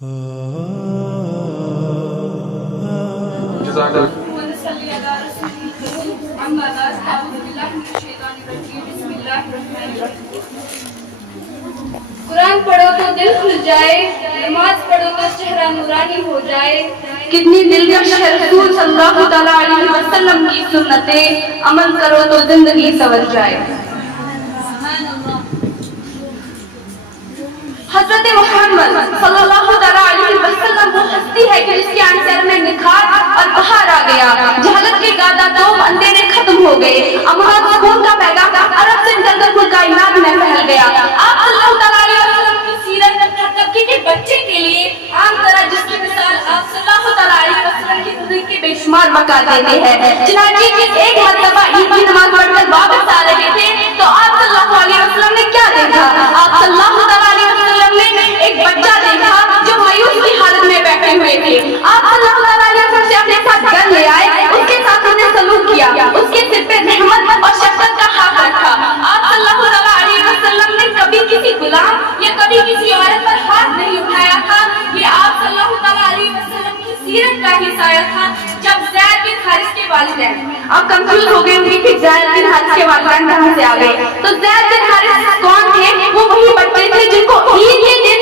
قرآن پڑھو تو دل کھل جائے، نماز پڑھو تو چہرہ نورانی ہو جائے۔ کتنی دلکش ہے رسول صلی اللہ تعالیٰ علیہ وسلم کی سنتیں، عمل کرو تو زندگی سنور جائے۔ حضرت محمد صلی اللہ علیہ وسلم وہ ہستی ہے کہ جس کے عنصر میں نکھار اور بہار آ گیا، جہالت کے گادا دوم اندھیرے ختم ہو گئے، امراض خون کا پیغام عرب سے نکل کر ملک کائنات میں پھیل گیا۔ آپ صلی اللہ علیہ وسلم کی سیرت طبقے کے بچے کے لیے عام طرح جس کی مثال آپ صلی اللہ علیہ وسلم کی زندگی کے بے شمار مقام دیتے ہیں۔ چنانچہ ایک مرتبہ عید کی نماز پڑھ کر واپس آ رہے تھے تو آپ صلی اللہ علیہ وسلم نے کیا دیکھا؟ آپ صلی اللہ علیہ وسلم نے ایک بچہ دیکھا جو مایوس کی حالت میں بیٹھے ہوئے تھے۔ آپ صلی اللہ علیہ وسلم سے اپنے ساتھ گھر لے آئے، اس کے ساتھ انہیں سلوک کیا، اس کے سر پہ رحمت اور شفقت کا ہاتھ رکھا۔ آپ صلی اللہ علیہ وسلم نے کبھی کسی غلام یا کبھی کسی عورت پر ہاتھ نہیں اٹھایا تھا۔ یہ آپ صلی اللہ علیہ وسلم کی سیرت کا حصہ تھا۔ جب زید بن حارث کے والدین آپ کنفیوز ہو گئے ہوں گے کہ زید بن حارث کے والدین کہاں سے آ گئے، تو زید بن حارث کون تھے؟ وہ وہی بچے تھے جن کو عید کے دن